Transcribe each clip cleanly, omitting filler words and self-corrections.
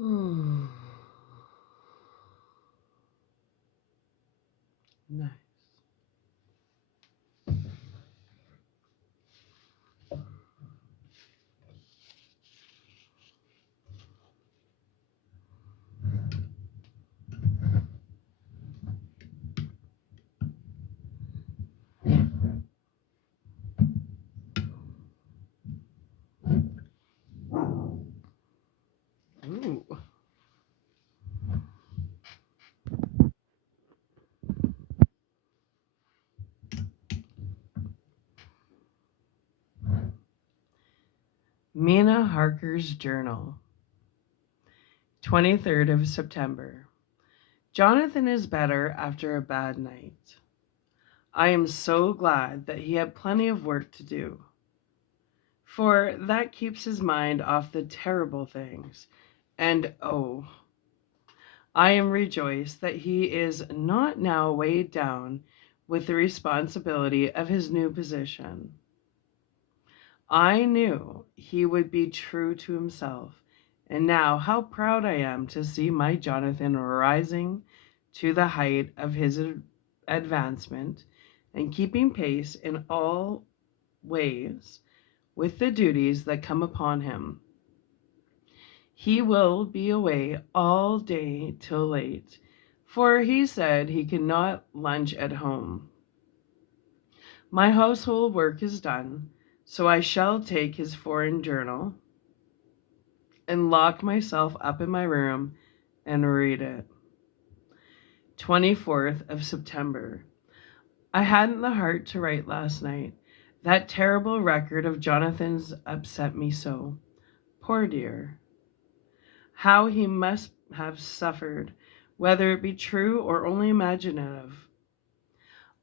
Hmm. Nice. Ooh. Mina Harker's journal, 23rd of September. Jonathan is better after a bad night. I am so glad that he had plenty of work to do, for that keeps his mind off the terrible things. And oh, I am rejoiced that he is not now weighed down with the responsibility of his new position. I knew he would be true to himself, and now how proud I am to see my Jonathan rising to the height of his advancement and keeping pace in all ways with the duties that come upon him. He will be away all day till late, for he said he could not lunch at home. My household work is done, so I shall take his foreign journal and lock myself up in my room and read it. 24th of September. I hadn't the heart to write last night. That terrible record of Jonathan's upset me so. Poor dear. How he must have suffered, whether it be true or only imaginative.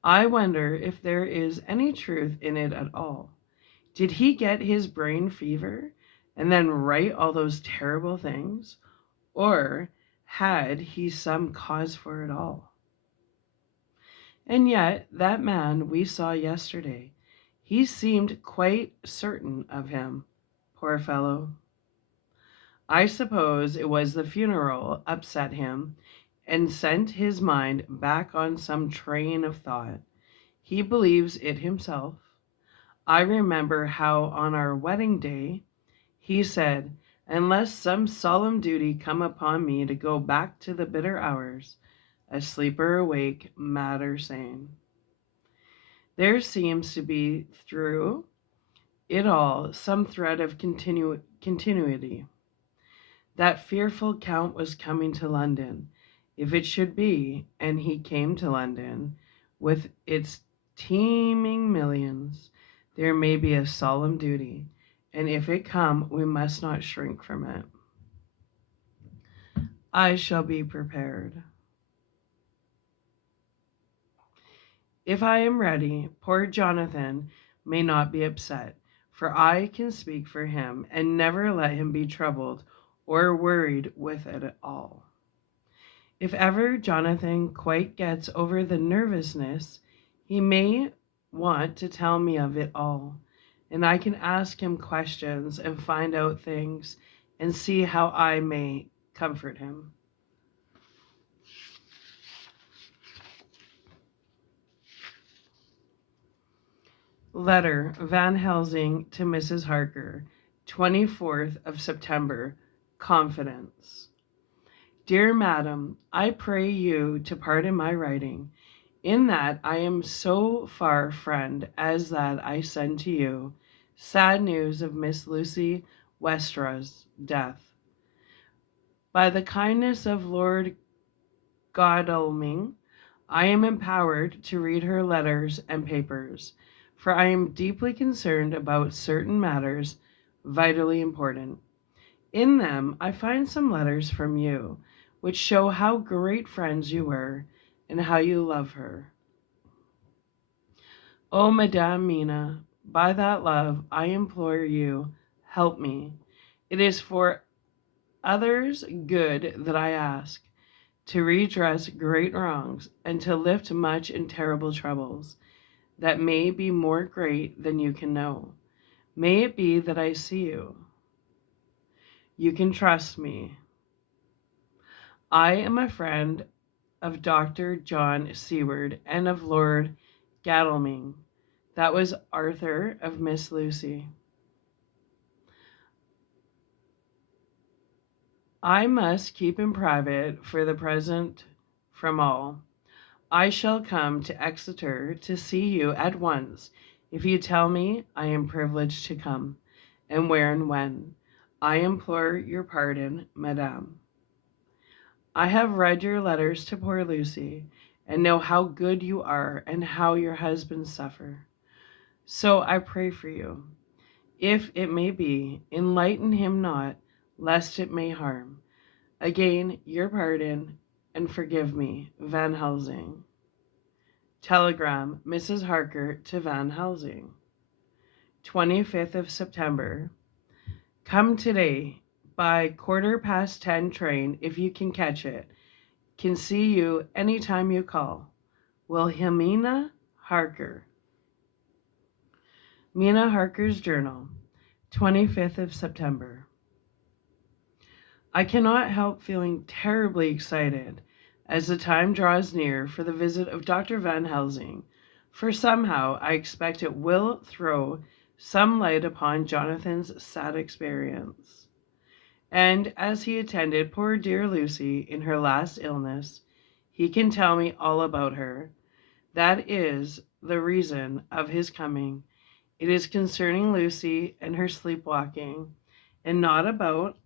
I wonder if there is any truth in it at all. Did he get his brain fever and then write all those terrible things? Or had he some cause for it all? And yet, that man we saw yesterday, he seemed quite certain of him, poor fellow. I suppose it was the funeral upset him and sent his mind back on some train of thought. He believes it himself. I remember how on our wedding day he said, "Unless some solemn duty come upon me to go back to the bitter hours, asleep or awake, mad or sane." There seems to be through it all some thread of continuity. That fearful Count was coming to London. If it should be, and he came to London, with its teeming millions, there may be a solemn duty, and if it come, we must not shrink from it. I shall be prepared. If I am ready, poor Jonathan may not be upset, for I can speak for him and never let him be troubled or worried with it at all. If ever Jonathan quite gets over the nervousness, he may want to tell me of it all, and I can ask him questions and find out things and see how I may comfort him. Letter Van Helsing to Mrs. Harker, 24th of September. Confidence. Dear Madam, I pray you to pardon my writing, in that I am so far friend as that I send to you sad news of Miss Lucy Westraw's death. By the kindness of Lord Godalming, I am empowered to read her letters and papers, for I am deeply concerned about certain matters vitally important. In them I find some letters from you, which show how great friends you were and how you love her. O Madame Mina, by that love I implore you, help me. It is for others' good that I ask, to redress great wrongs, and to lift much and terrible troubles, that may be more great than you can know. May it be that I see you. You can trust me. I am a friend of Dr. John Seward and of Lord Gadalming. That was Arthur of Miss Lucy. I must keep in private for the present from all. I shall come to Exeter to see you at once, if you tell me I am privileged to come, and where and when. I implore your pardon, Madame. I have read your letters to poor Lucy, and know how good you are and how your husband suffer. So I pray for you. If it may be, enlighten him not, lest it may harm. Again, your pardon, and forgive me, Van Helsing. Telegram, Mrs. Harker to Van Helsing. 25th of September. Come today by 10:15 train if you can catch it. Can see you anytime you call. Wilhelmina Harker. Mina Harker's Journal, 25th of September. I cannot help feeling terribly excited as the time draws near for the visit of Dr. Van Helsing, for somehow I expect it will throw some light upon Jonathan's sad experience. And as he attended poor dear Lucy in her last illness, he can tell me all about her. That is the reason of his coming. It is concerning Lucy and her sleepwalking, and not about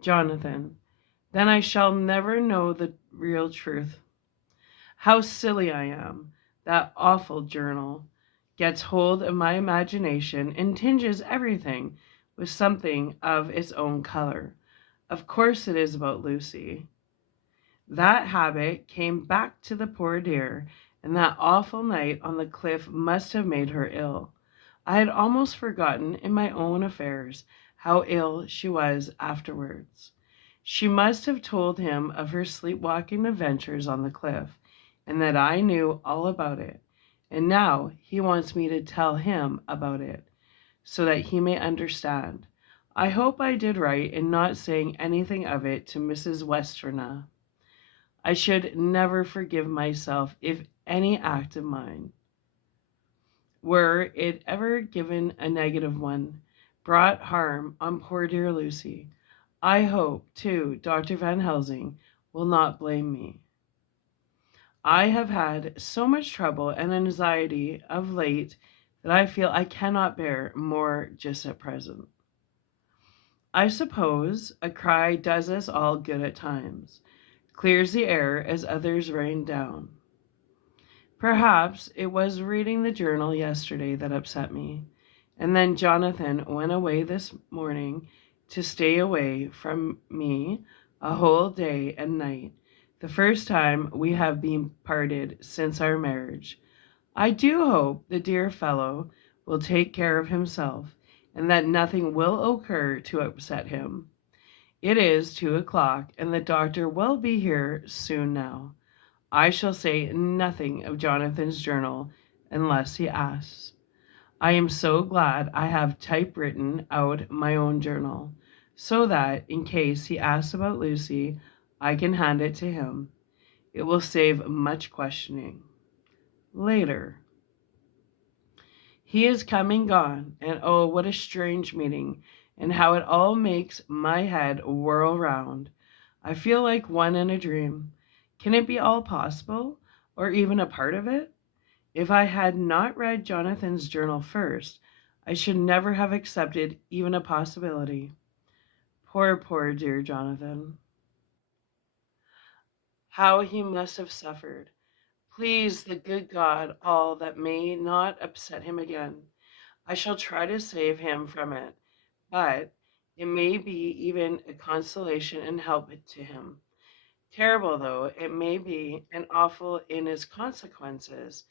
Jonathan. Then I shall never know the real truth. How silly I am. That awful journal gets hold of my imagination and tinges everything with something of its own color. Of course it is about Lucy. That habit came back to the poor dear, and that awful night on the cliff must have made her ill. I had almost forgotten in my own affairs how ill she was afterwards. She must have told him of her sleepwalking adventures on the cliff, and that I knew all about it. And now he wants me to tell him about it, so that he may understand. I hope I did right in not saying anything of it to Mrs. Westerna. I should never forgive myself if any act of mine, were it ever given a negative one, brought harm on poor dear Lucy. I hope, too, Dr. Van Helsing will not blame me. I have had so much trouble and anxiety of late that I feel I cannot bear more just at present. I suppose a cry does us all good at times, clears the air as others rain down. Perhaps it was reading the journal yesterday that upset me, and then Jonathan went away this morning to stay away from me a whole day and night, the first time we have been parted since our marriage. I do hope the dear fellow will take care of himself, and that nothing will occur to upset him. It is 2 o'clock, and the doctor will be here soon now. I shall say nothing of Jonathan's journal unless he asks. I am so glad I have typewritten out my own journal, so that, in case he asks about Lucy, I can hand it to him. It will save much questioning. Later. He is coming gone, and oh, what a strange meeting, and how it all makes my head whirl round. I feel like one in a dream. Can it be all possible, or even a part of it? If I had not read Jonathan's journal first, I should never have accepted even a possibility. Poor, poor dear Jonathan. How he must have suffered. Please the good God all that may not upset him again. I shall try to save him from it, but it may be even a consolation and help to him. Terrible though it may be, and awful in its consequences,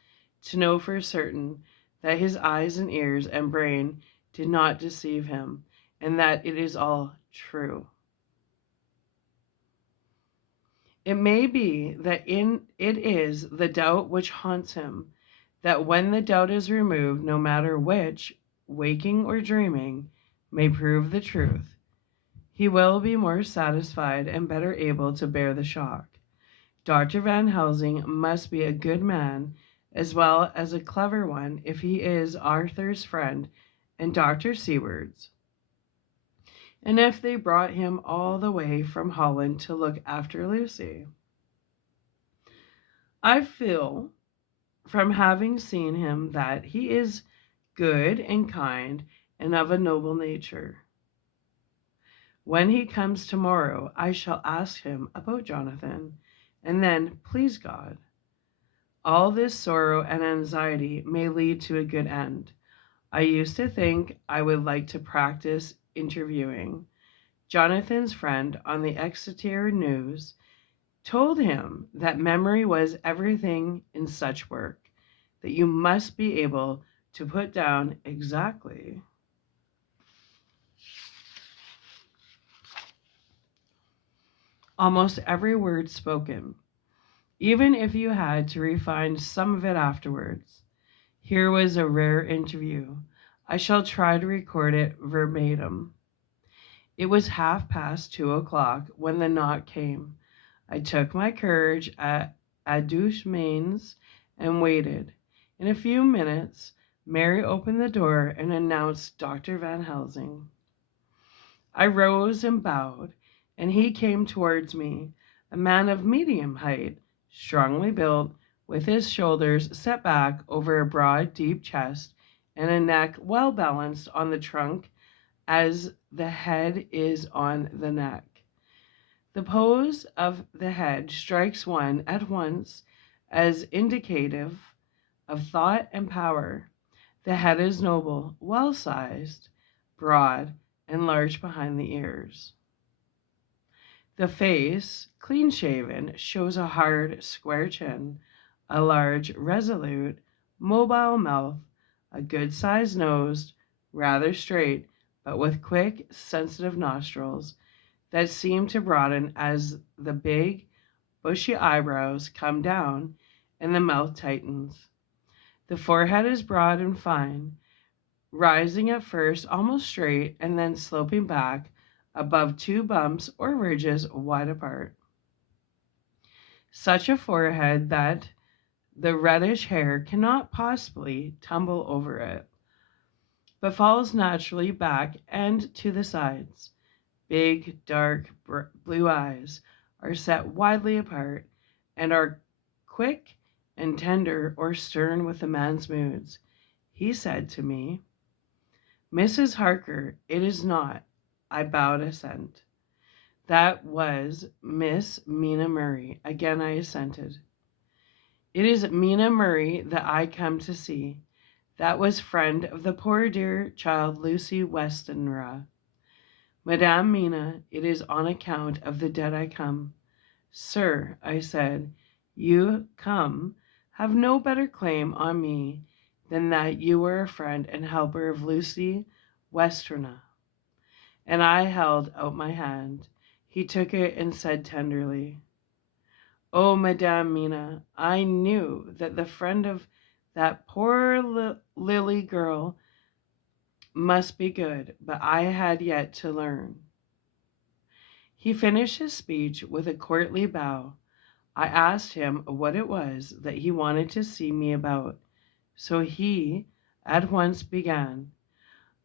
to know for certain that his eyes and ears and brain did not deceive him, and that it is all true. It may be that it is the doubt which haunts him, that when the doubt is removed, no matter which, waking or dreaming, may prove the truth, he will be more satisfied and better able to bear the shock. Dr. Van Helsing must be a good man as well as a clever one if he is Arthur's friend and Dr. Seward's. And if they brought him all the way from Holland to look after Lucy. I feel from having seen him that he is good and kind and of a noble nature. When he comes tomorrow, I shall ask him about Jonathan, and then, please God, all this sorrow and anxiety may lead to a good end. I used to think I would like to practice interviewing. Jonathan's friend on the Exeter News told him that memory was everything in such work, that you must be able to put down exactly almost every word spoken, even if you had to refine some of it afterwards. Here was a rare interview. I shall try to record it verbatim. It was 2:30 when the knock came. I took my courage at douche mains and waited. In a few minutes, Mary opened the door and announced Dr. Van Helsing. I rose and bowed, and he came towards me, a man of medium height, strongly built, with his shoulders set back over a broad, deep chest, and a neck well balanced on the trunk as the head is on the neck. The pose of the head strikes one at once as indicative of thought and power. The head is noble, well sized, broad, and large behind the ears. The face, clean shaven, shows a hard, square chin, a large, resolute, mobile mouth, a good sized nose, rather straight, but with quick, sensitive nostrils that seem to broaden as the big, bushy eyebrows come down and the mouth tightens. The forehead is broad and fine, rising at first almost straight and then sloping back above two bumps or ridges wide apart. Such a forehead that the reddish hair cannot possibly tumble over it, but falls naturally back and to the sides. Big, dark blue eyes are set widely apart and are quick and tender or stern with a man's moods. He said to me, "Mrs. Harker, it is not." I bowed assent. That was Miss Mina Murray. Again I assented. It is Mina Murray that I come to see. That was friend of the poor dear child Lucy Westenra. Madame Mina, it is on account of the dead I come. Sir, I said, you have no better claim on me than that you were a friend and helper of Lucy Westenra. And I held out my hand. He took it and said tenderly, "Oh, Madame Mina, I knew that the friend of that poor Lily girl must be good, but I had yet to learn." He finished his speech with a courtly bow. I asked him what it was that he wanted to see me about, so he at once began.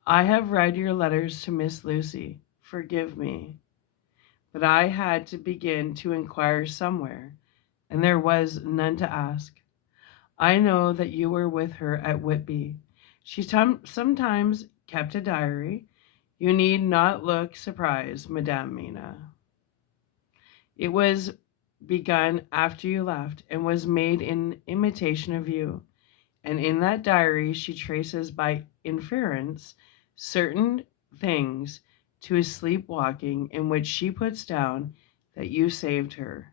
"I have read your letters to Miss Lucy. Forgive me. But I had to begin to inquire somewhere, and there was none to ask. I know that you were with her at Whitby. She sometimes kept a diary. You need not look surprised, Madame Mina. It was begun after you left, and was made in imitation of you. And in that diary she traces by inference certain things to a sleepwalking in which she puts down that you saved her.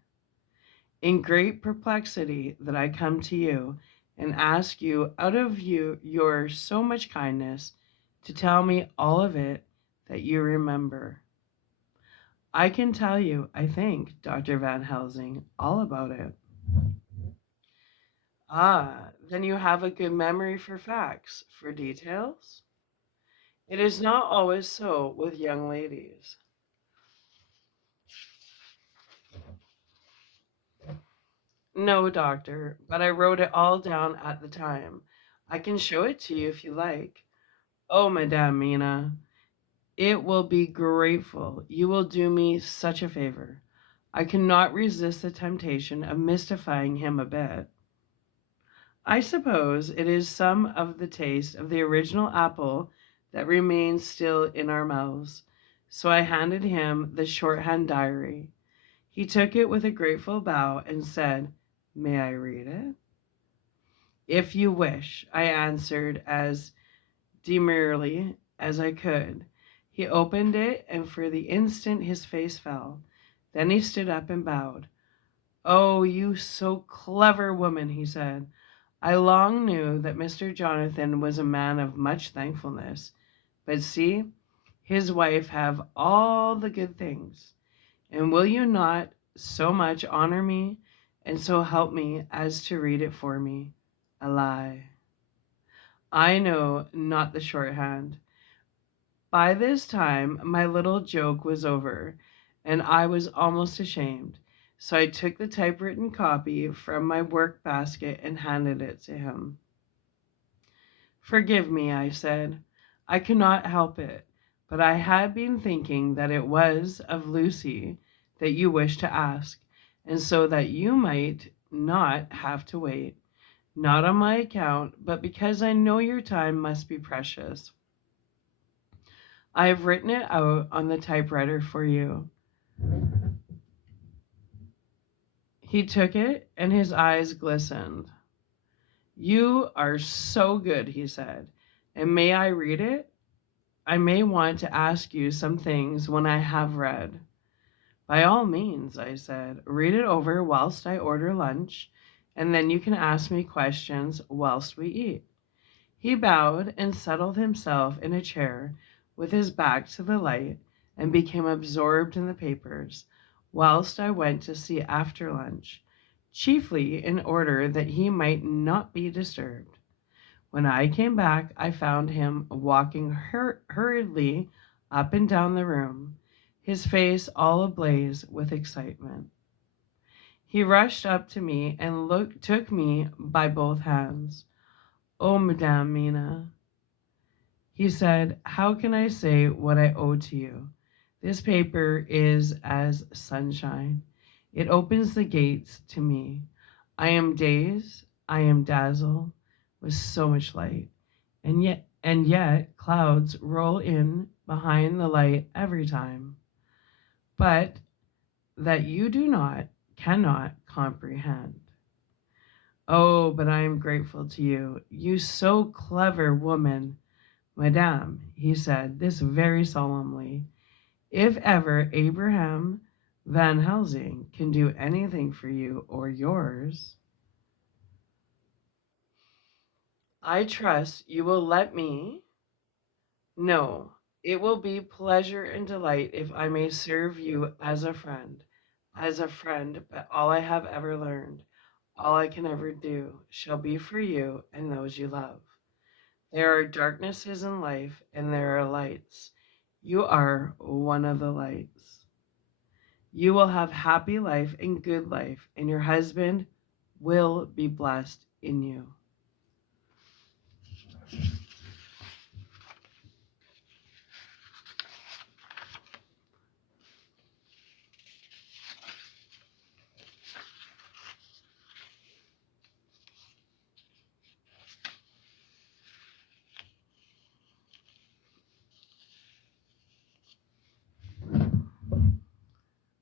In great perplexity that I come to you and ask you out of your so much kindness to tell me all of it that you remember. I can tell you, I think, Dr. Van Helsing, all about it. Ah, then you have a good memory for facts, for details? It is not always so with young ladies. No, doctor, but I wrote it all down at the time. I can show it to you if you like. Oh, Madame Mina, it will be grateful. You will do me such a favor. I cannot resist the temptation of mystifying him a bit. I suppose it is some of the taste of the original apple that remains still in our mouths. So I handed him the shorthand diary. He took it with a grateful bow and said, "May I read it?" "If you wish," I answered as demurely as I could. He opened it, and for the instant his face fell. Then he stood up and bowed. "Oh, you so clever woman," he said. "I long knew that Mr. Jonathan was a man of much thankfulness. But see, his wife have all the good things. And will you not so much honor me and so help me as to read it for me? A lie. I know not the shorthand." By this time, my little joke was over, and I was almost ashamed. So I took the typewritten copy from my work basket and handed it to him. "Forgive me," I said. "I cannot help it, but I had been thinking that it was of Lucy that you wished to ask, and so that you might not have to wait, not on my account, but because I know your time must be precious. I have written it out on the typewriter for you." He took it, and his eyes glistened. "You are so good," he said. "And may I read it? I may want to ask you some things when I have read." "By all means," I said. "Read it over whilst I order lunch, and then you can ask me questions whilst we eat." He bowed and settled himself in a chair with his back to the light and became absorbed in the papers, whilst I went to see after lunch, chiefly in order that he might not be disturbed. When I came back, I found him walking hurriedly up and down the room, his face all ablaze with excitement. He rushed up to me and took me by both hands. "Oh, Madame Mina," he said, "how can I say what I owe to you? This paper is as sunshine. It opens the gates to me. I am dazed, I am dazzled with so much light. And yet clouds roll in behind the light every time. But that you do not, cannot comprehend. Oh, but I am grateful to you, you so clever woman. Madame," he said this very solemnly, "if ever Abraham Van Helsing can do anything for you or yours, I trust you will let me know. It will be pleasure and delight if I may serve you as a friend, but all I have ever learned, all I can ever do, shall be for you and those you love. There are darknesses in life, and there are lights. You are one of the lights. You will have happy life and good life, and your husband will be blessed in you."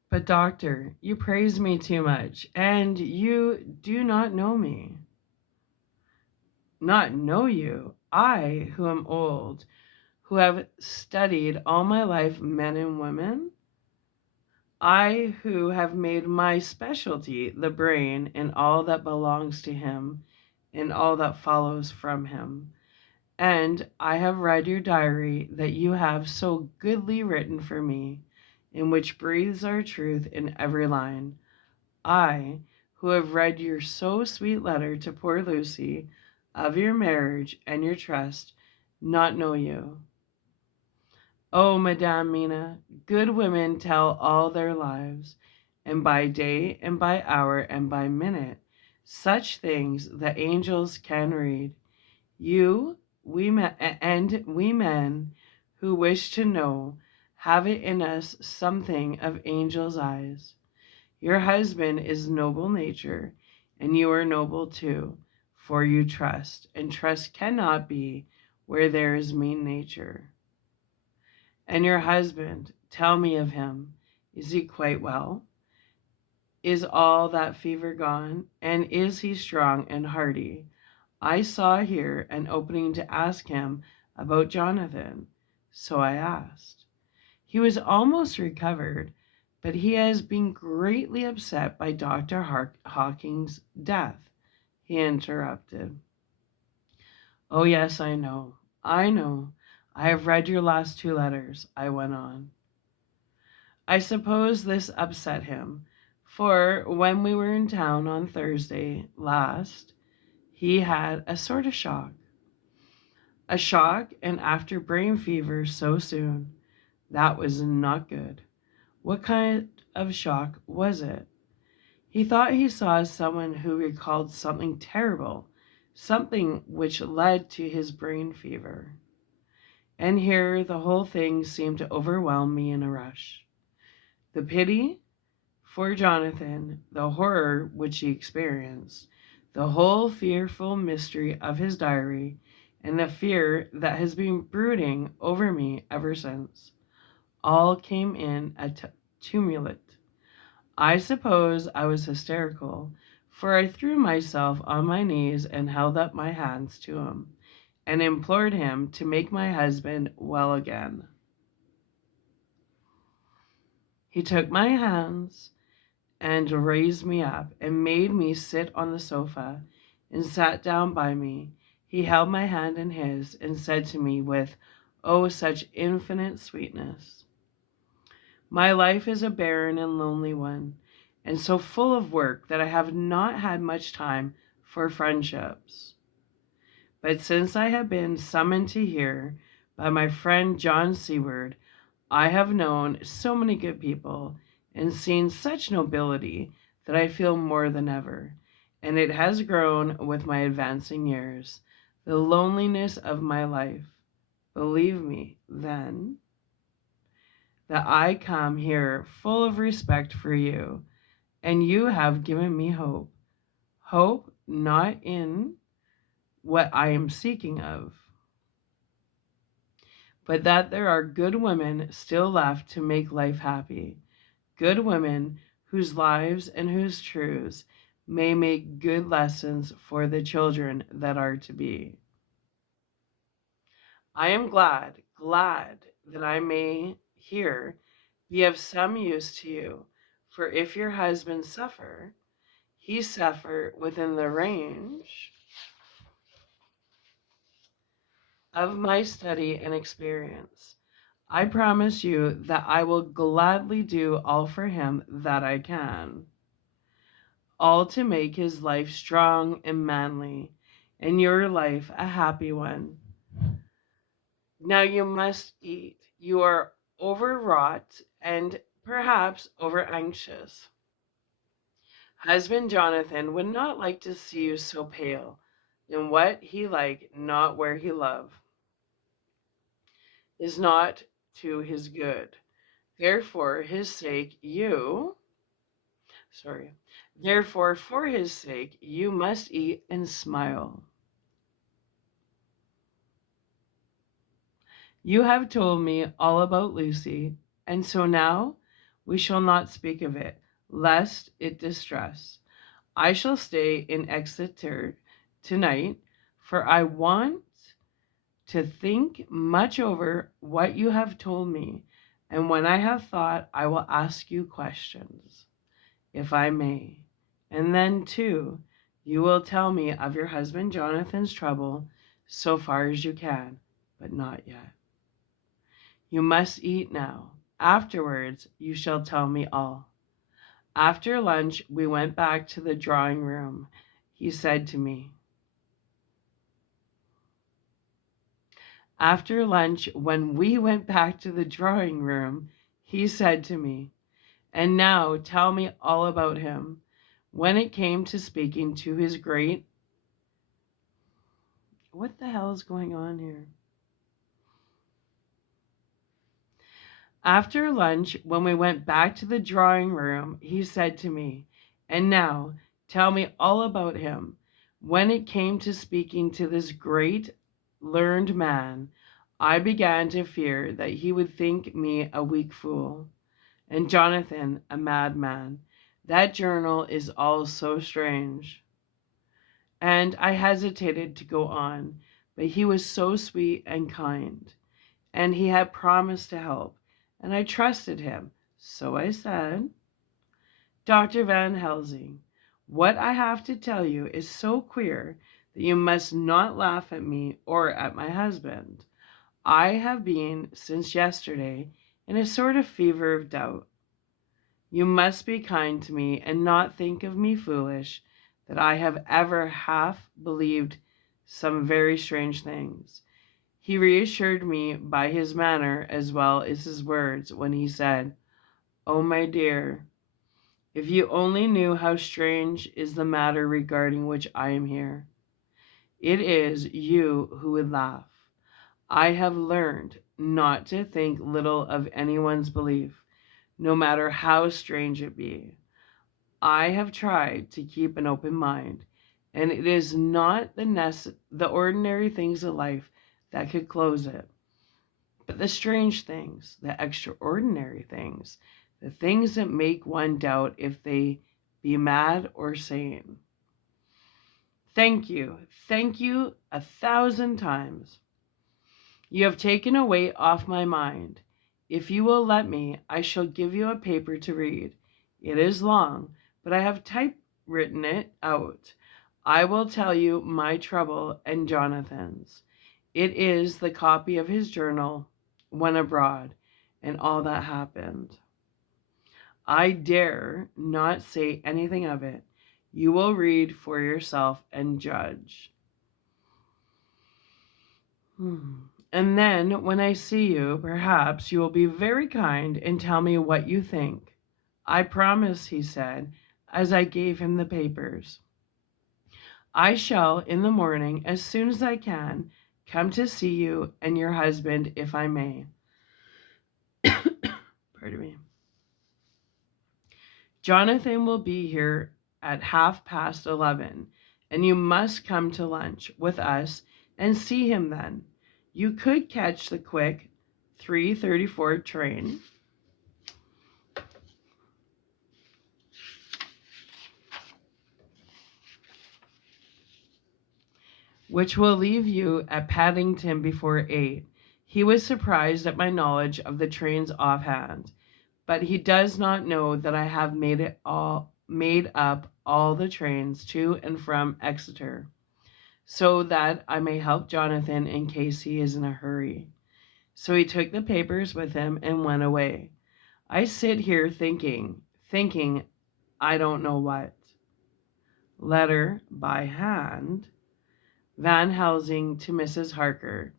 "But, doctor, you praise me too much, and you do not know me." "Not know you? I, who am old, who have studied all my life men and women? I, who have made my specialty the brain and all that belongs to him and all that follows from him. And I have read your diary that you have so goodly written for me, in which breathes our truth in every line. I, who have read your so sweet letter to poor Lucy of your marriage and your trust, not know you. Oh, Madame Mina, good women tell all their lives, and by day and by hour and by minute, such things that angels can read. You, we men who wish to know, have it in us something of angels' eyes. Your husband is noble nature, and you are noble too, for you trust, and trust cannot be where there is mean nature. And your husband, tell me of him. Is he quite well? Is all that fever gone? And is he strong and hearty? I saw here an opening to ask him about Jonathan, so I asked. He was almost recovered, but he has been greatly upset by Dr. Hawking's death, he interrupted. Oh, yes, I know. I know. I have read your last two letters, I went on. I suppose this upset him, for when we were in town on Thursday last, he had a sort of shock. A shock, and after brain fever so soon. That was not good. What kind of shock was it? He thought he saw someone who recalled something terrible, something which led to his brain fever. And here the whole thing seemed to overwhelm me in a rush. The pity for Jonathan, the horror which he experienced, the whole fearful mystery of his diary, and the fear that has been brooding over me ever since, all came in a tumult. I suppose I was hysterical, for I threw myself on my knees and held up my hands to him, and implored him to make my husband well again. He took my hands and raised me up and made me sit on the sofa and sat down by me. He held my hand in his and said to me with, oh, such infinite sweetness, my life is a barren and lonely one, and so full of work that I have not had much time for friendships. But since I have been summoned to here by my friend John Seward, I have known so many good people and seen such nobility that I feel more than ever, and it has grown with my advancing years, the loneliness of my life. Believe me, then, that I come here full of respect for you, and you have given me hope. Hope not in what I am seeking of, but that there are good women still left to make life happy. Good women whose lives and whose truths may make good lessons for the children that are to be. I am glad that I may here be of some use to you, for if your husband suffer, he suffer within the range of my study and experience. I promise you that I will gladly do all for him that I can, all to make his life strong and manly, and your life a happy one. Now you must eat. You are overwrought and perhaps over anxious. Husband Jonathan would not like to see you so pale. And what he like, not where he love, is not to his good. Therefore, his sake, you, sorry, therefore, for his sake, you must eat and smile. You have told me all about Lucy, and so now we shall not speak of it, lest it distress. I shall stay in Exeter tonight, for I want to think much over what you have told me, and when I have thought, I will ask you questions, if I may. And then, too, you will tell me of your husband Jonathan's trouble so far as you can, but not yet. You must eat now. Afterwards, you shall tell me all. After lunch, we went back to the drawing room. He said to me, After lunch, when we went back to the drawing room, he said to me, And now tell me all about him. When it came to speaking to his great. What the hell is going on here? After lunch, when we went back to the drawing room, he said to me, And now tell me all about him. When it came to speaking to this great, learned man, I began to fear that he would think me a weak fool, and Jonathan a madman. That journal is all so strange. And I hesitated to go on, but he was so sweet and kind, and he had promised to help, and I trusted him. So I said, Dr. Van Helsing, what I have to tell you is so queer that you must not laugh at me or at my husband. I have been, since yesterday, in a sort of fever of doubt. You must be kind to me and not think of me foolish that I have ever half believed some very strange things. He reassured me by his manner as well as his words when he said, Oh, my dear, if you only knew how strange is the matter regarding which I am here. It is you who would laugh. I have learned not to think little of anyone's belief, no matter how strange it be. I have tried to keep an open mind, and it is not the ordinary things of life that could close it, but the strange things, the extraordinary things, the things that make one doubt if they be mad or sane. Thank you 1,000 times. You have taken a weight off my mind. If you will let me, I shall give you a paper to read. It is long, but I have typewritten it out. I will tell you my trouble and Jonathan's. It is the copy of his journal when abroad and all that happened. I dare not say anything of it. You will read for yourself and judge. And then, when I see you, perhaps you will be very kind and tell me what you think. I promise, he said, as I gave him the papers. I shall, in the morning, as soon as I can, come to see you and your husband, if I may. Pardon me. Jonathan will be here at 11:30, and you must come to lunch with us and see him then. You could catch the quick 3:34 train, which will leave you at Paddington before 8. He was surprised at my knowledge of the trains offhand, but he does not know that I have made up all the trains to and from Exeter, so that I may help Jonathan in case he is in a hurry. So he took the papers with him and went away. I sit here thinking I don't know what. Letter by hand. Van Helsing to Mrs. Harker,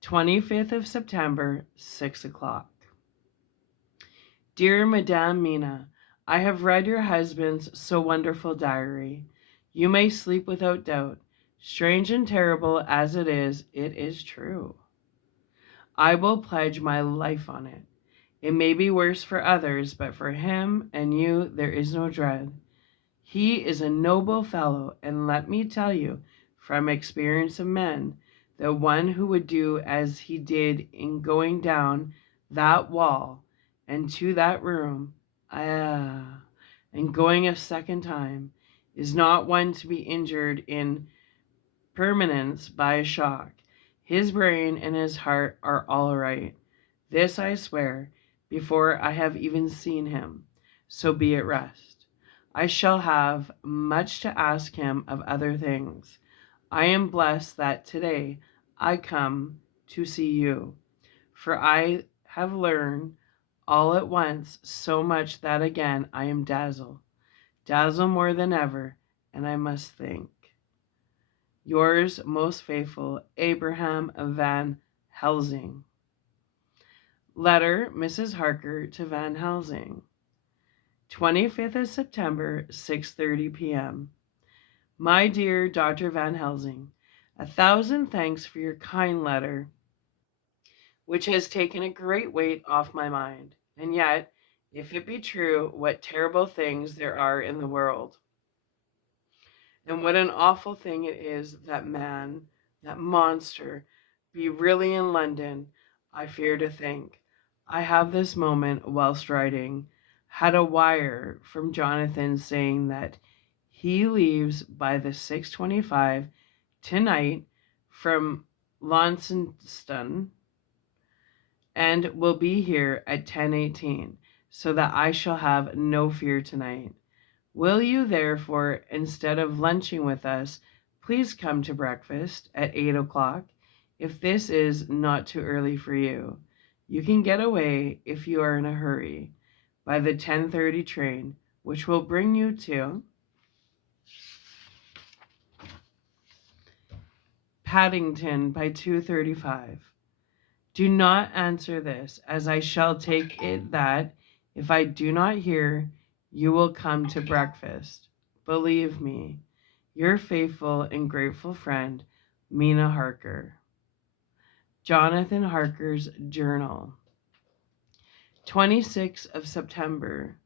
25th of September, 6 o'clock. Dear Madame Mina, I have read your husband's so wonderful diary. You may sleep without doubt. Strange and terrible as it is true. I will pledge my life on it. It may be worse for others, but for him and you there is no dread. He is a noble fellow, and let me tell you, from experience of men, that one who would do as he did in going down that wall and to that room, and going a second time, is not one to be injured in permanence by a shock. His brain and his heart are all right. This I swear, before I have even seen him. So be at rest. I shall have much to ask him of other things. I am blessed that today I come to see you, for I have learned all at once, so much that again I am dazzled more than ever, and I must think. Yours most faithful, Abraham Van Helsing. Letter, Mrs. Harker to Van Helsing. 25th of September, 6:30 p.m. My dear Dr. Van Helsing, 1,000 thanks for your kind letter, which has taken a great weight off my mind. And yet, if it be true, what terrible things there are in the world. And what an awful thing it is that man, that monster, be really in London, I fear to think. I have this moment, whilst writing, had a wire from Jonathan saying that he leaves by the 6:25 tonight from Launceston and will be here at 10:18, so that I shall have no fear tonight. Will you, therefore, instead of lunching with us, please come to breakfast at 8 o'clock, if this is not too early for you? You can get away, if you are in a hurry, by the 10:30 train, which will bring you to Paddington by 2:35. Do not answer this, as I shall take it that, if I do not hear, you will come to breakfast. Believe me, your faithful and grateful friend, Mina Harker. Jonathan Harker's Journal. 26th of September.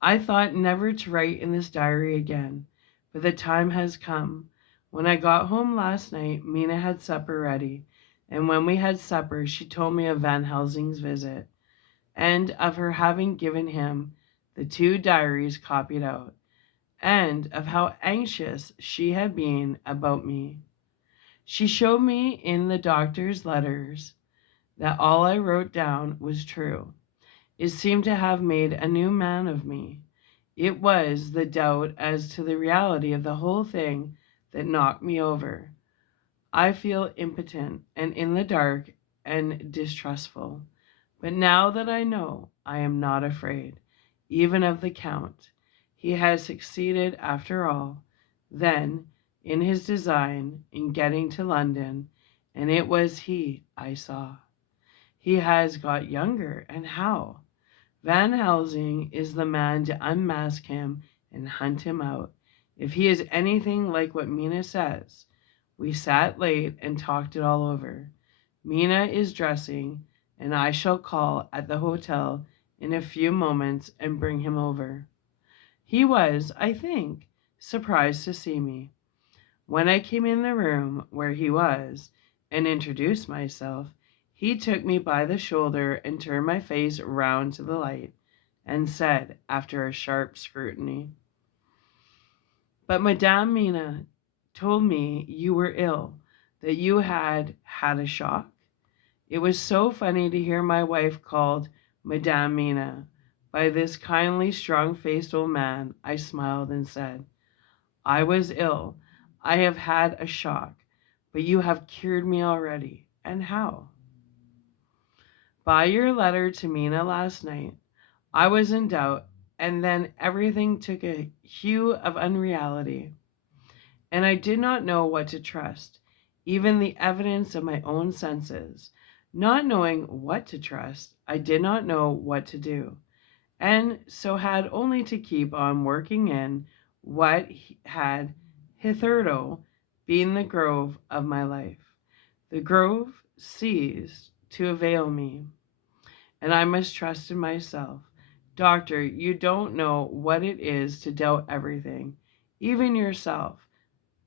I thought never to write in this diary again, but the time has come. When I got home last night, Mina had supper ready, and when we had supper, she told me of Van Helsing's visit, and of her having given him the 2 diaries copied out, and of how anxious she had been about me. She showed me in the doctor's letters that all I wrote down was true. It seemed to have made a new man of me. It was the doubt as to the reality of the whole thing that knocked me over. I feel impotent and in the dark and distrustful. But now that I know, I am not afraid, even of the Count. He has succeeded after all, then, in his design in getting to London, and it was he I saw. He has got younger, and how? Van Helsing is the man to unmask him and hunt him out, if he is anything like what Mina says. We sat late and talked it all over. Mina is dressing, and I shall call at the hotel in a few moments and bring him over. He was, I think, surprised to see me. When I came in the room where he was and introduced myself, he took me by the shoulder and turned my face round to the light and said, after a sharp scrutiny, "But Madame Mina told me you were ill, that you had had a shock." It was so funny to hear my wife called Madame Mina by this kindly, strong-faced old man. I smiled and said, "I was ill. I have had a shock, but you have cured me already." "And how?" "By your letter to Mina last night. I was in doubt, and then everything took a hue of unreality, and I did not know what to trust, even the evidence of my own senses. Not knowing what to trust, I did not know what to do, and so had only to keep on working in what had hitherto been the grove of my life. The grove ceased to avail me, and I must trust in myself. Doctor, you don't know what it is to doubt everything, even yourself.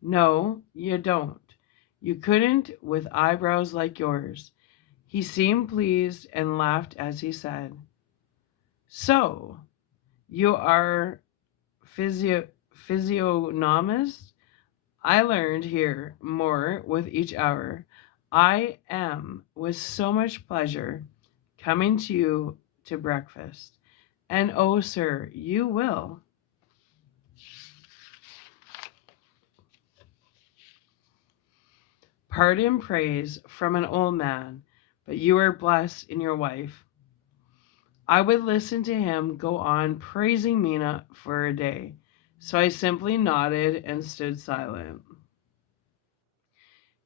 No, you don't. You couldn't with eyebrows like yours." He seemed pleased and laughed as he said, "So, you are physiognomist? I learned here more with each hour. I am, with so much pleasure, coming to you to breakfast. And oh, sir, you will." Pardon praise from an old man, but you are blessed in your wife. I would listen to him go on praising Mina for a day, so I simply nodded and stood silent.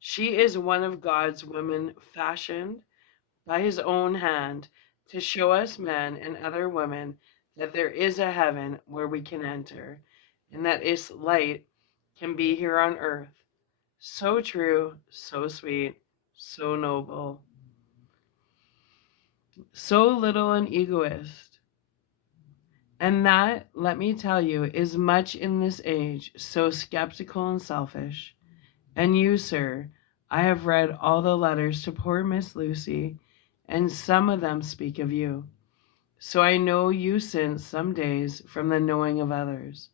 She is one of God's women fashioned by his own hand to show us men and other women that there is a heaven where we can enter, and that its light can be here on earth. So true, so sweet, so noble, so little an egoist. And that, let me tell you, is much in this age, so skeptical and selfish. And you, sir, I have read all the letters to poor Miss Lucy, and some of them speak of you. So I know you since some days from the knowing of others.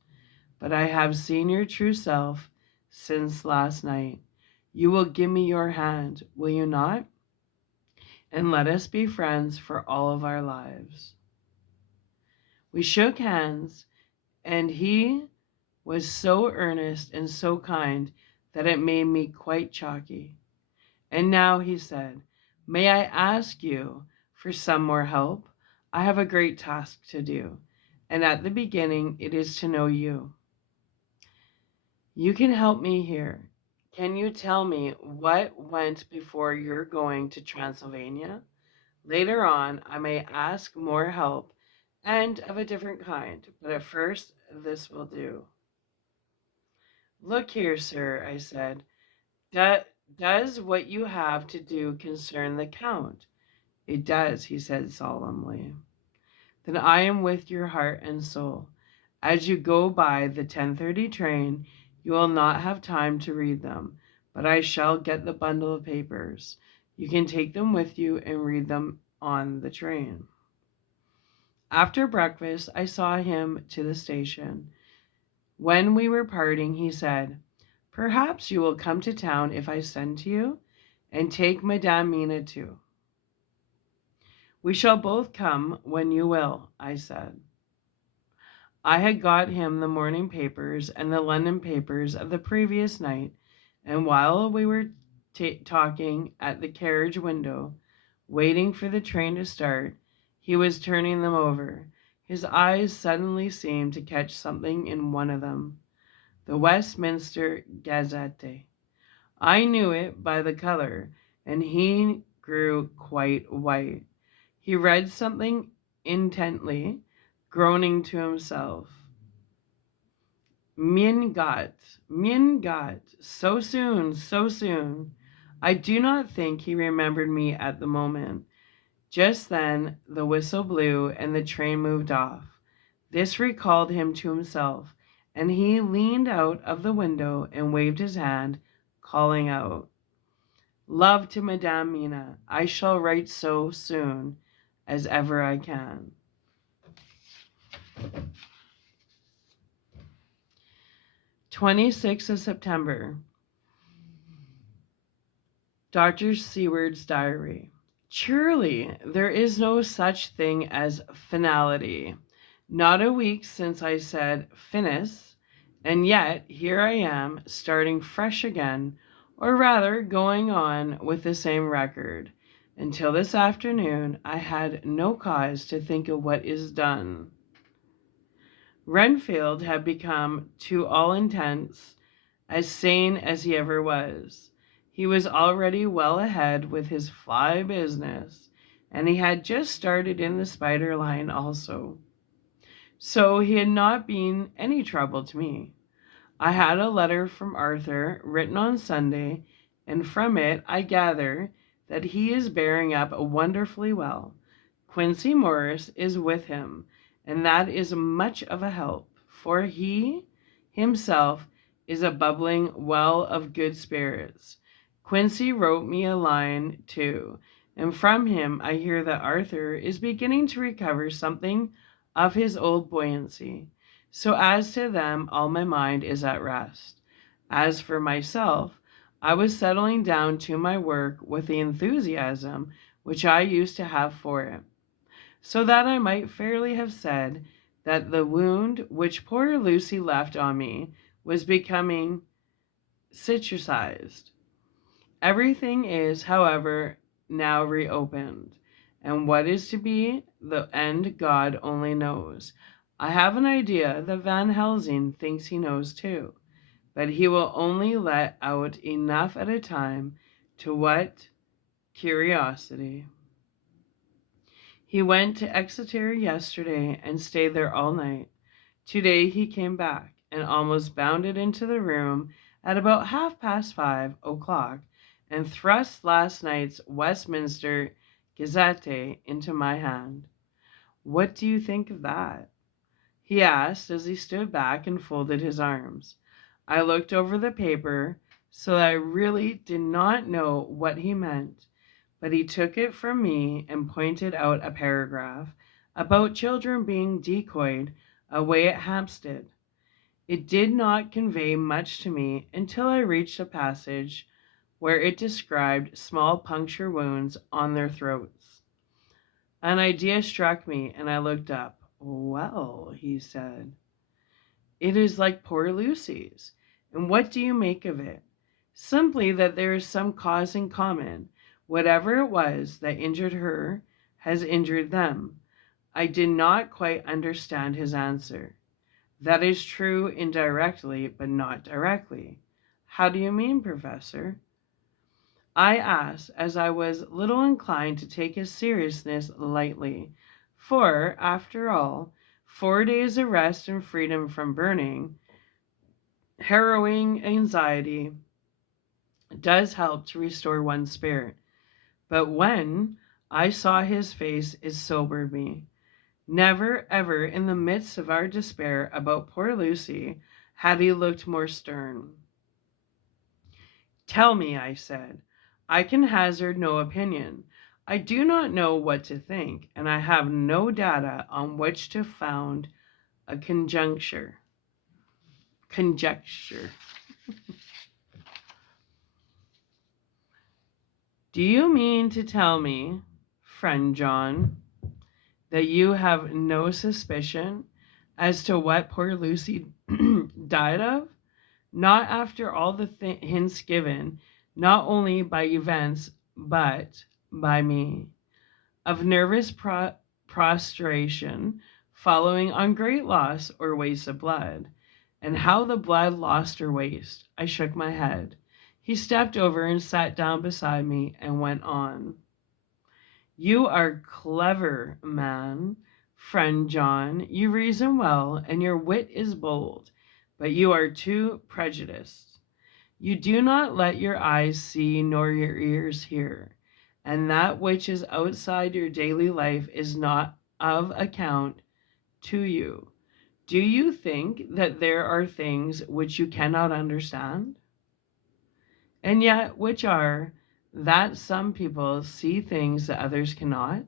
But I have seen your true self since last night. You will give me your hand, will you not? And let us be friends for all of our lives. We shook hands, and he was so earnest and so kind that it made me quite chalky. And now, he said, may I ask you for some more help? I have a great task to do, and at the beginning it is to know you. You can help me here. Can you tell me what went before your going to Transylvania? Later on, I may ask more help and of a different kind, but at first, this will do. Look here, sir, I said. Does what you have to do concern the Count? It does, he said solemnly. Then I am with your heart and soul. As you go by the 10:30 train, you will not have time to read them, but I shall get the bundle of papers. You can take them with you and read them on the train. After breakfast, I saw him to the station. When we were parting, he said, perhaps you will come to town if I send to you, and take Madame Mina too. We shall both come when you will, I said. I had got him the morning papers and the London papers of the previous night, and while we were talking at the carriage window, waiting for the train to start, he was turning them over. His eyes suddenly seemed to catch something in one of them, the Westminster Gazette. I knew it by the color, and he grew quite white. He read something intently, groaning to himself. Mein Gott, so soon, so soon. I do not think he remembered me at the moment. Just then the whistle blew and the train moved off. This recalled him to himself, and he leaned out of the window and waved his hand, calling out, love to Madame Mina. I shall write so soon as ever I can. 26th of September. Dr. Seward's diary. Surely there is no such thing as finality. Not a week since I said finis, and yet here I am starting fresh again, or rather going on with the same record. Until this afternoon, I had no cause to think of what is done. Renfield had become, to all intents, as sane as he ever was. He was already well ahead with his fly business, and he had just started in the spider line also. So he had not been any trouble to me. I had a letter from Arthur written on Sunday, and from it I gather that he is bearing up wonderfully well. Quincy Morris is with him, and that is much of a help, for he himself is a bubbling well of good spirits. Quincy wrote me a line too, and from him I hear that Arthur is beginning to recover something of his old buoyancy. So as to them, all my mind is at rest. As for myself, I was settling down to my work with the enthusiasm which I used to have for it, so that I might fairly have said that the wound which poor Lucy left on me was becoming cicatrized. Everything is, however, now reopened, and what is to be the end God only knows. I have an idea that Van Helsing thinks he knows too, but he will only let out enough at a time to whet curiosity. He went to Exeter yesterday and stayed there all night. Today he came back and almost bounded into the room at about 5:30 and thrust last night's Westminster Gazette into my hand. What do you think of that? He asked as he stood back and folded his arms. I looked over the paper so that I really did not know what he meant, but he took it from me and pointed out a paragraph about children being decoyed away at Hampstead. It did not convey much to me until I reached a passage where it described small puncture wounds on their throats. An idea struck me and I looked up. Well, he said, it is like poor Lucy's. And what do you make of it? Simply that there is some cause in common. Whatever it was that injured her has injured them. I did not quite understand his answer. That is true indirectly, but not directly. How do you mean, Professor? I asked, as I was little inclined to take his seriousness lightly, for, after all, 4 days of rest and freedom from burning, harrowing anxiety does help to restore one's spirit. But when I saw his face, it sobered me. Never, ever, in the midst of our despair about poor Lucy, had he looked more stern. Tell me, I said. I can hazard no opinion. I do not know what to think, and I have no data on which to found a conjecture. Do you mean to tell me, friend John, that you have no suspicion as to what poor Lucy died of? Not after all the hints given, not only by events, but by me, of nervous prostration following on great loss or waste of blood. And how the blood lost or waste. I shook my head. He stepped over and sat down beside me and went on. You are clever, man, friend John. You reason well, and your wit is bold, but you are too prejudiced. You do not let your eyes see nor your ears hear, and that which is outside your daily life is not of account to you. Do you think that there are things which you cannot understand? And yet, which are that some people see things that others cannot?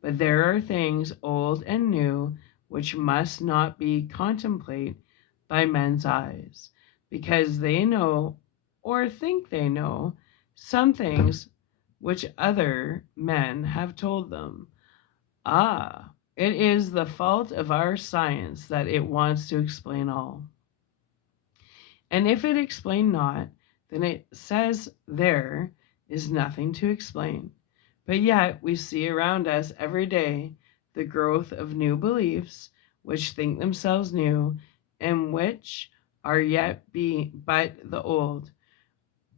But there are things old and new which must not be contemplated by men's eyes, because they know, or think they know, some things which other men have told them. Ah, it is the fault of our science that it wants to explain all. And if it explain not, then it says there is nothing to explain. But yet we see around us every day the growth of new beliefs, which think themselves new, and which are yet but the old,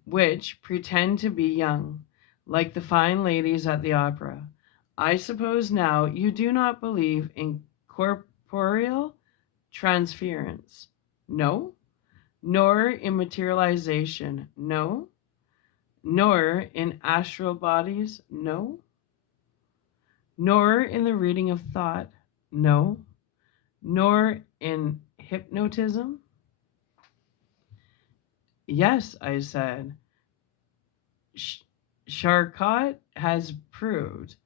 which pretend to be young, like the fine ladies at the opera. I suppose now you do not believe in corporeal transference. No? Nor in materialization. No? Nor in astral bodies. No? Nor in the reading of thought. No? Nor in hypnotism. Yes, I said. Charcot has proved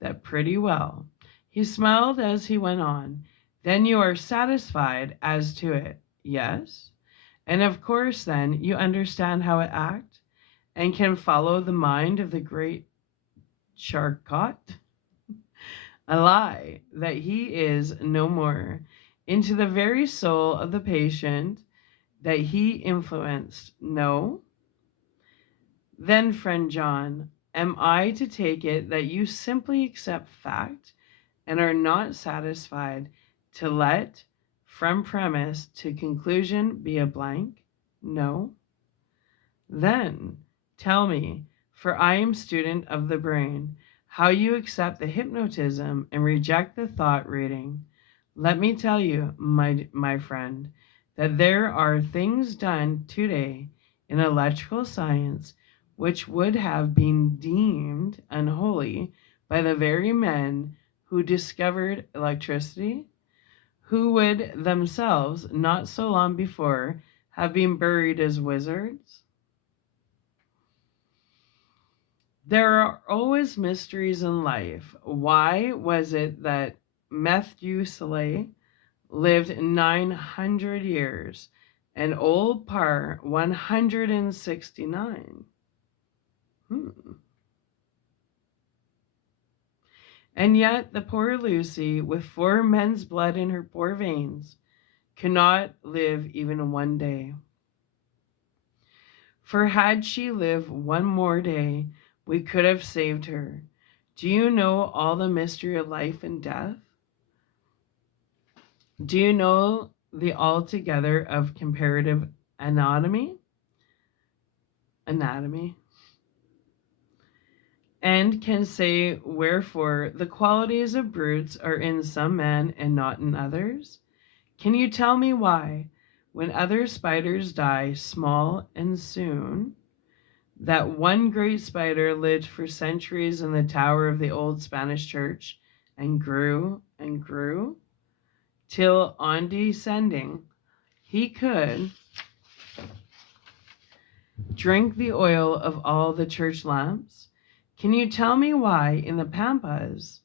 that pretty well. He smiled as he went on. Then you are satisfied as to it. Yes? And of course then you understand how it acts and can follow the mind of the great Charcot? A lie that he is no more, into the very soul of the patient that he influenced. No? Then, friend John, Am I to take it that you simply accept fact and are not satisfied to let from premise to conclusion be a blank? No? Then tell me, for I am student of the brain, how you accept the hypnotism and reject the thought reading. Let me tell you, my friend, that there are things done today in electrical science which would have been deemed unholy by the very men who discovered electricity, who would themselves, not so long before, have been buried as wizards. There are always mysteries in life. Why was it that Methuselah lived 900 years and old Parr 169? Hmm. And yet the poor Lucy, with 4 men's blood in her poor veins, cannot live even one day. For had she lived one more day, we could have saved her. Do you know all the mystery of life and death? Do you know the altogether of comparative anatomy? Anatomy. And can say wherefore the qualities of brutes are in some men and not in others? Can you tell me why, when other spiders die small and soon, that one great spider lived for centuries in the tower of the old Spanish church and grew, till on descending he could drink the oil of all the church lamps? Can you tell me why in the Pampas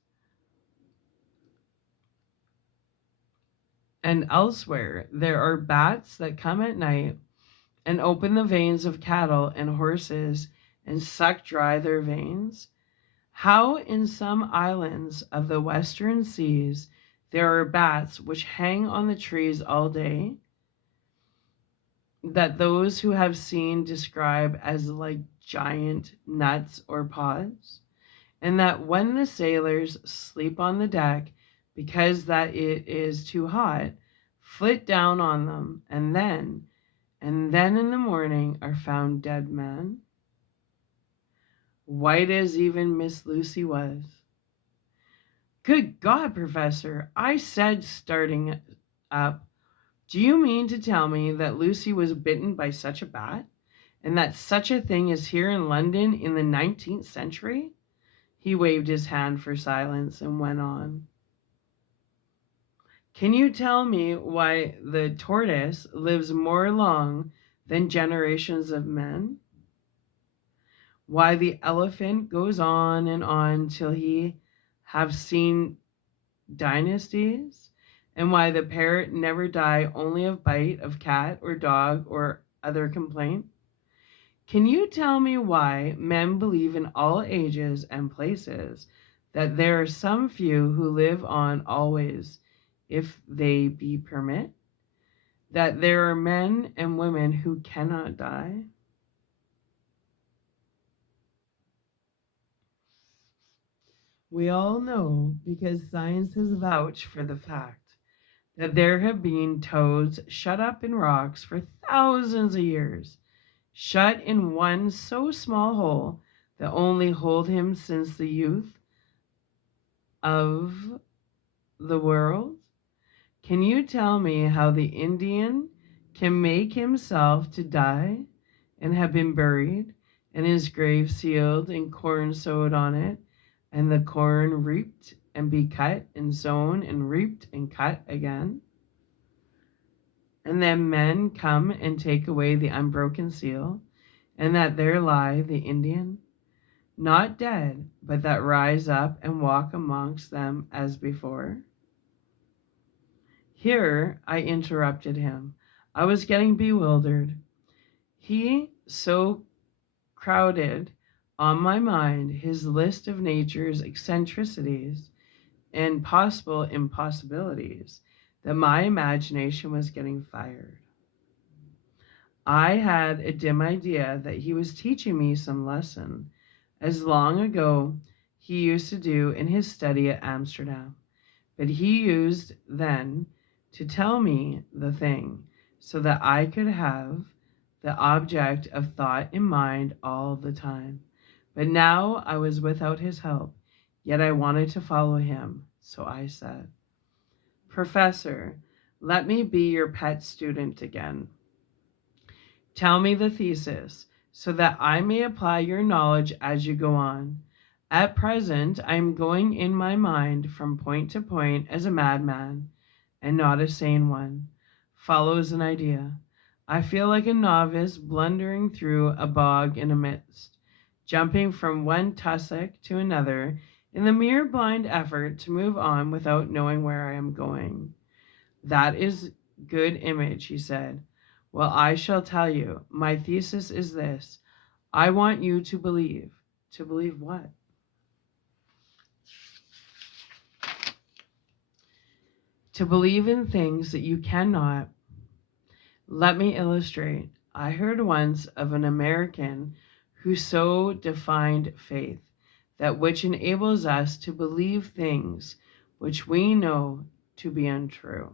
and elsewhere there are bats that come at night and open the veins of cattle and horses and suck dry their veins? How in some islands of the western seas there are bats which hang on the trees all day, that those who have seen describe as like giant nuts or pods, and that when the sailors sleep on the deck because that it is too hot, flit down on them, and then in the morning are found dead men, white as even Miss Lucy was. Good God, Professor, I said, starting up, do you mean to tell me that Lucy was bitten by such a bat, and that such a thing is here in London in the 19th century? He waved his hand for silence and went on. Can you tell me why the tortoise lives more long than generations of men? Why the elephant goes on till he have seen dynasties? And why the parrot never die only of bite of cat or dog or other complaint? Can you tell me why men believe in all ages and places that there are some few who live on always, if they be permit? That there are men and women who cannot die? We all know, because science has vouched for the fact, that there have been toads shut up in rocks for thousands of years, shut in one so small hole that only hold him since the youth of the world. Can you tell me how the Indian can make himself to die and have been buried, and his grave sealed and corn sowed on it, and the corn reaped and be cut and sown and reaped and cut again? And then men come and take away the unbroken seal, and that there lie the Indian, not dead, but that rise up and walk amongst them as before. Here I interrupted him. I was getting bewildered. He so crowded on my mind his list of nature's eccentricities and possible impossibilities that my imagination was getting fired. I had a dim idea that he was teaching me some lesson, as long ago he used to do in his study at Amsterdam. But he used then to tell me the thing so that I could have the object of thought in mind all the time. But now I was without his help, yet I wanted to follow him. So I said, Professor, let me be your pet student again. Tell me the thesis so that I may apply your knowledge as you go on. At present, I am going in my mind from point to point as a madman, and not a sane one. Follows an idea. I feel like a novice blundering through a bog in a mist, jumping from one tussock to another in the mere blind effort to move on without knowing where I am going. That is good image, he said. Well, I shall tell you. My thesis is this. I want you to believe. To believe what? To believe in things that you cannot. Let me illustrate. I heard once of an American who so defined faith, that which enables us to believe things which we know to be untrue.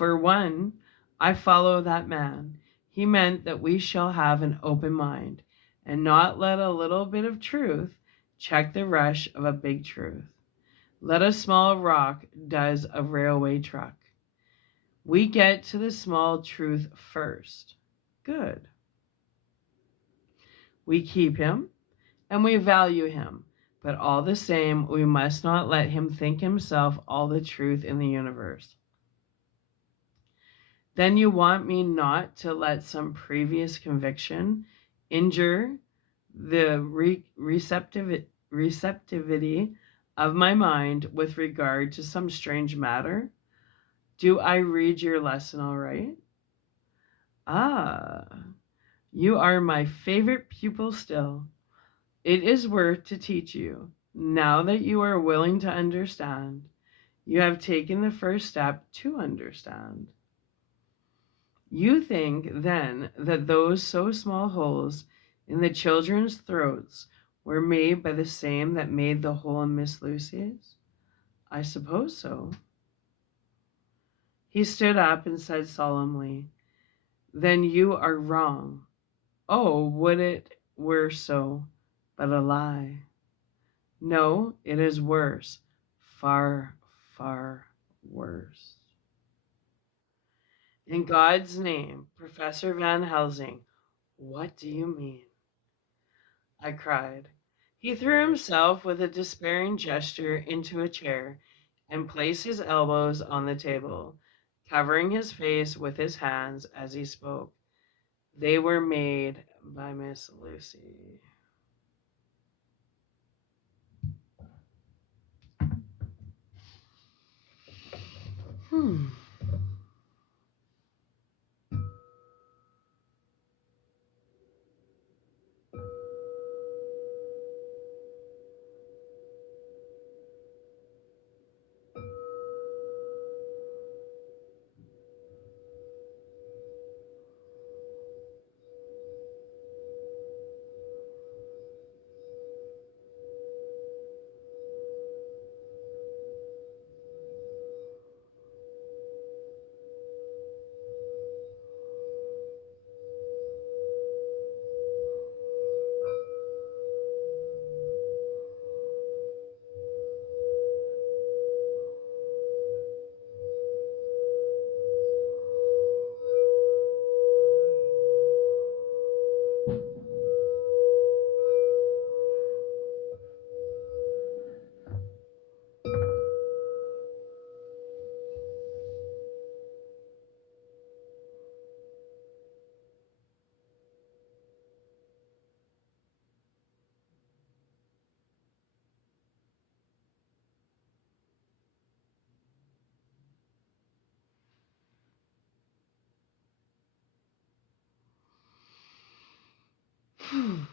For one, I follow that man. He meant that we shall have an open mind and not let a little bit of truth check the rush of a big truth. Let a small rock does a railway truck. We get to the small truth first. Good. We keep him and we value him, but all the same, we must not let him think himself all the truth in the universe. Then you want me not to let some previous conviction injure the receptivity of my mind with regard to some strange matter? Do I read your lesson all right? Ah, you are my favorite pupil still. It is worth to teach you. Now that you are willing to understand, you have taken the first step to understand. You think, then, that those so small holes in the children's throats were made by the same that made the hole in Miss Lucy's? I suppose so. He stood up and said solemnly, Then you are wrong. Oh, would it were so, but a lie. No, it is worse, far, far worse. In God's name, Professor Van Helsing, what do you mean? I cried. He threw himself with a despairing gesture into a chair and placed his elbows on the table, covering his face with his hands as he spoke. They were made by Miss Lucy. Hmm.